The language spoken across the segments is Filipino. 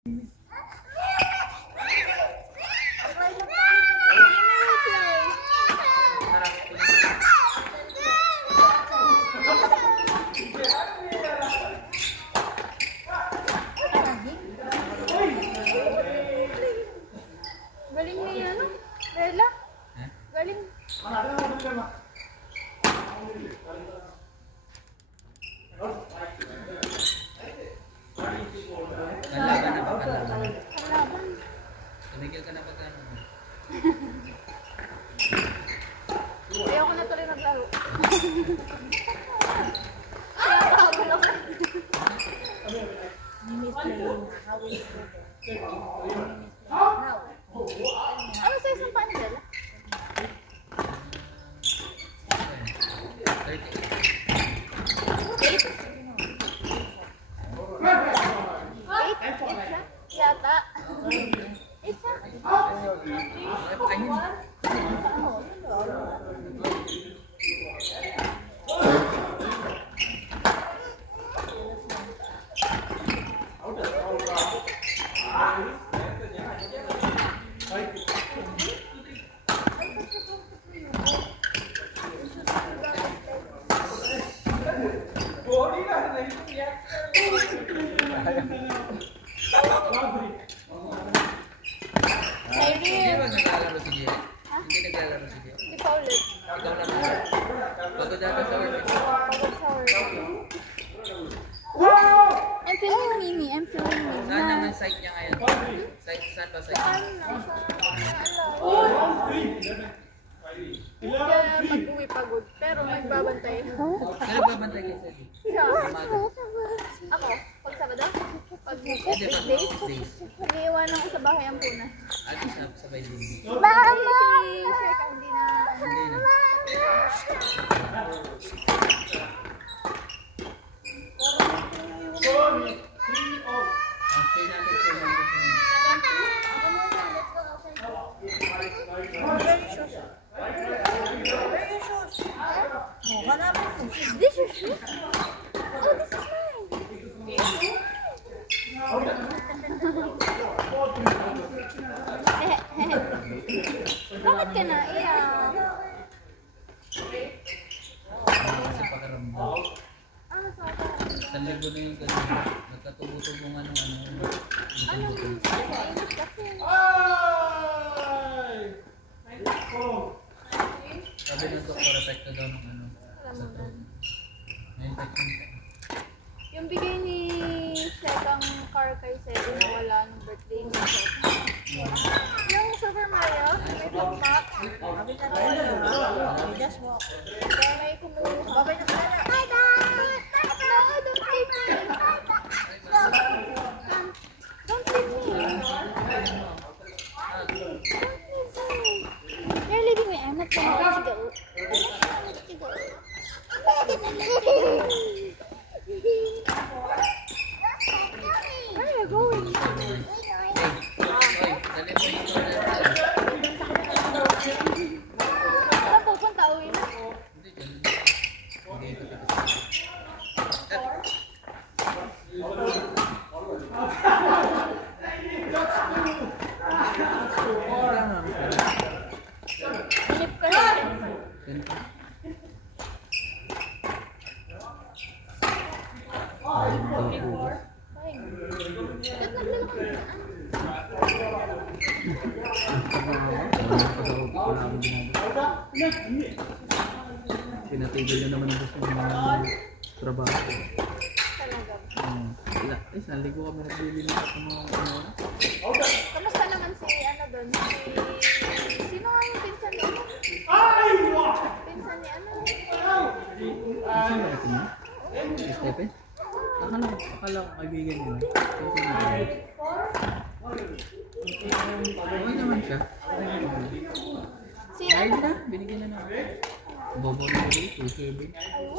Galing niya, no? Bella? Galing. Kalaban na ba? Kalaban. Kalaban. Tumigil ka na ba gano'n? Ayoko na tuloy maglaro. Kaya kahabol ako. Ano sa isang paano Bella? 8 siya? Yata. 8 siya? Hindi ba naglalaro si Jay? Hindi naglalaro si Jay? Hindi pa ulit. Ikaw lang na. Pagod data sa work. Pagod sa work. I'm feeling Mimi. I'm feeling Mimi. Saan naman site niya ngayon? Saan ba site? Saan? Kaya pag-uwi pagod. Pero magbabantay. Kaya babantay kayo sa Jay? Siya. Umaga. Ako? Pag Sabado? Pag Hindi, weekdays? pag days. Nag-iiwanan ko sa bahay ang puna. Ano sabay din? Mama! Share ka, hindi na. Hindi na. Ang share natin po Is this your shoe? Oh, this is mine. Bakit ka naiyak? Kasi pakaramdam. Ano sa akin? Sa linggo na yun kasi nagkatubo-tubo nga ng ano. Ano? Mainit kasi. Sabi ng doktor, epekto daw ng ano. Sa Alam mo throat. Na-infection ka. Yung bigay ni Sekang car kay Sally na wala nung birthday niya. Yung Super Mario, may bookmark. Kaya may kumuha. Babay na sana. Hi, Dad! No, don't leave me. Don't leave me. You're leaving me. I'm not gonna let you go. I'm not gonna let you go. I'm not gonna let you go. Where are you going? Oy, dali mo yung toilet. Saan pupunta? Uwi na? Hindi, dyan. Hindi ito Silip ka na. Pinatigil na naman ako sa mga trabaho. Talaga. Isang ligo kami nagbibili sa mga ano. Kamusta naman si ano doon? Sino nga yung pinsan doon? Pinsan ni ano? Saan ba ito mo? Si Stepe? Akala ko kaibigan niya. Okay naman siya. Si Ay, ano? na. Binigyan na namin. Bobo na rin. 2-7. Ayun.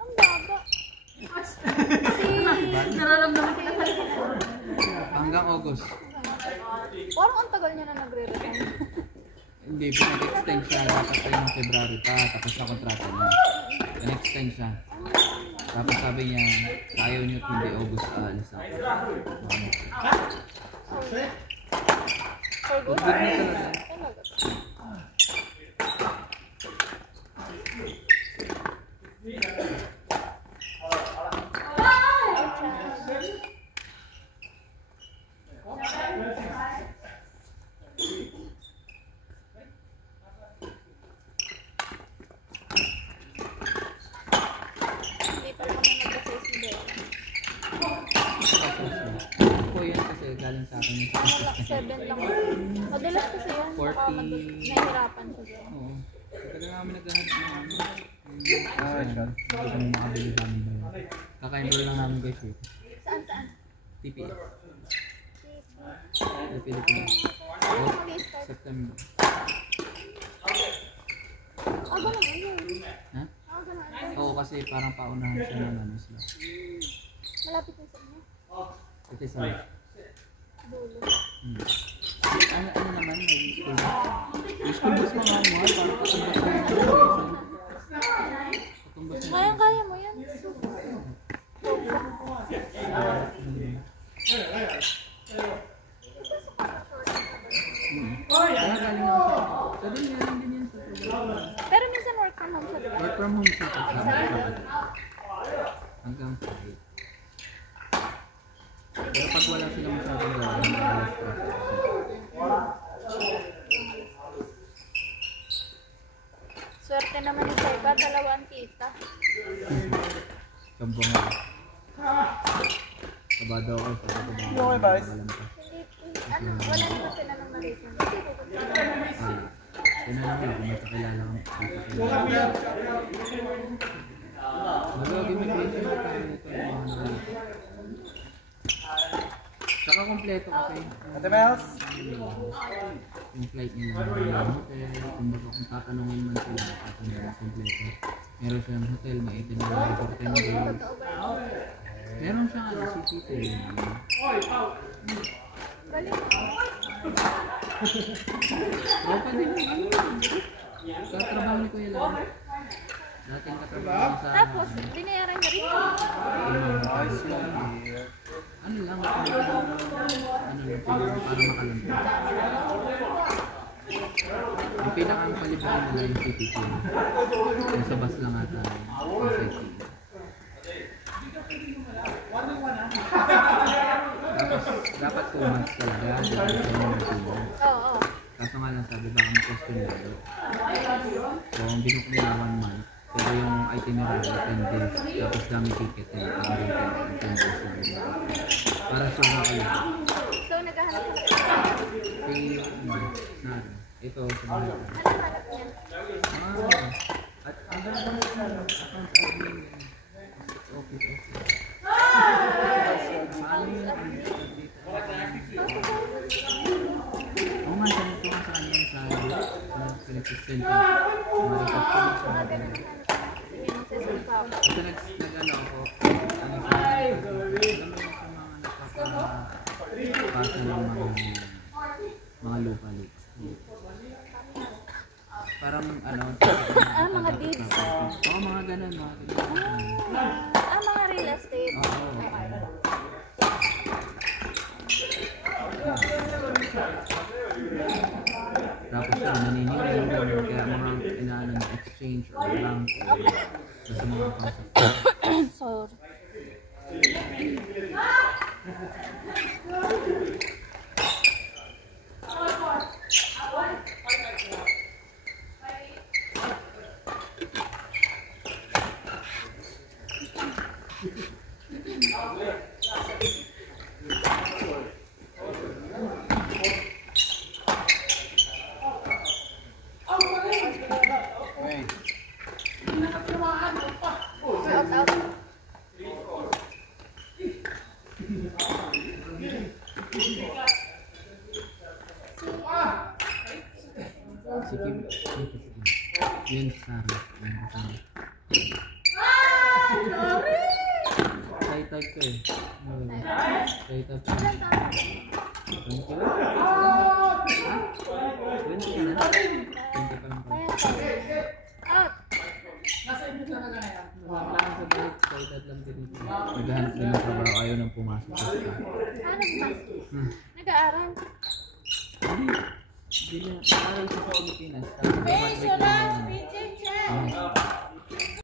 Ang baba. Nararamdaman kita sa likod. Hanggang August. Parang ang tagal niya na nagre-resign. Hindi, pinag-extend siya. Dapat pa yung February pa. Tapos na kontrata niya. Pinag-extend siya. Tapos sabi niya, sa ayaw niyo hindi August aalis ako. For good? Good na talaga. Talaga. Hindi pala kami mag-resize ni Bella. Po yun kasi galing sa akin yung Ano lang, 7 lang. Madalas kasi yun. Baka 40. nahihirapan siya dyan. Oo. Tagal na kami naghahanap ng ano. Hindi kami makabili namin na yun. Kaka-enroll lang namin guys eh. Saan? TPS. Sa Pilipinas. Ano mag-start? September. Aga naman yun. Ha? Aga naman. Oo kasi parang paunahan siya ng ano sila. Malapit na sa inyo. Ito sa Dulo. ano naman, may school bus. May school bus mga ano, parang katumbas na yung graduation. Katumbas na yung Kaya mo yan. Kaya galing ako sa... So din yan din yan sa program. Pero minsan work from home siya, diba? Work from home siya hanggang 5. Pero pag wala silang masyadong gawin, alas 3. Swerte naman ni Seba, 2 kita. Kambang ako. Kabado ako sa pagkabang. Okay, guys. Ano, wala naman sila ng Malaysia. Kasi pupunta na. Yun na lang ako, magkakilala kami. Magagawin immigration na tayo nito ng mga nakalito. Saka kompleto kasi. Ate Mels? Yung flight nila, yung hotel, kumbaga kung tatanungin man sila, tatanungin kompleto. Meron siyang hotel, may itinerary for 10 days. Totoo ba yun? Meron siyang CCTV. Galing. Tropa din yung ano. Katrabaho ni Kuya Lang. Dating katrabaho sa... Tapos, binayaran niya rin. Nice lang. Ano lang, para makalantay. Yung pinakang palibuan nila yung CCTV. Yung sa bus lang ata. Tapos, dapat 2 months talaga. Oo. Kaso nga lang sabi, baka mag-question nila. So, ang binook nila 1 month. Pero yung itinerary, 10 days. Tapos dami ticket nila. Parang 10 days lang. Para sa mga kayo. So, naghahanap ka na. Kay, na, ito, sa mga. Ano hanap niya? At ang ganda ng accounts admin. Office. Paano yun? Oo nga, sanito nga sa kanya sa pinag-sustento. Marikap ko sa mga. Ito nag-ano ako. Ano sa pasa ng mga lupa leaks. Parang ano, mga deeds. Oo, mga ganun, mga ganun. Mga real estate. Oo. Tapos yun, naniniwala yun, kaya mga inaano ng exchange or bank. Kasi mga concept. Sorry. Wait. Out. Sige, yun sa Try type ko eh. Try type ko. Thank you. 20 ka na? 20 pa lang pa. Out. Wala ka sa balik. Try type lang. naghanap din ng trabaho, ayaw nang pumasok sa staff. Nag-aaral. Hindi na, parang sa Pilipinas. Tapos naman may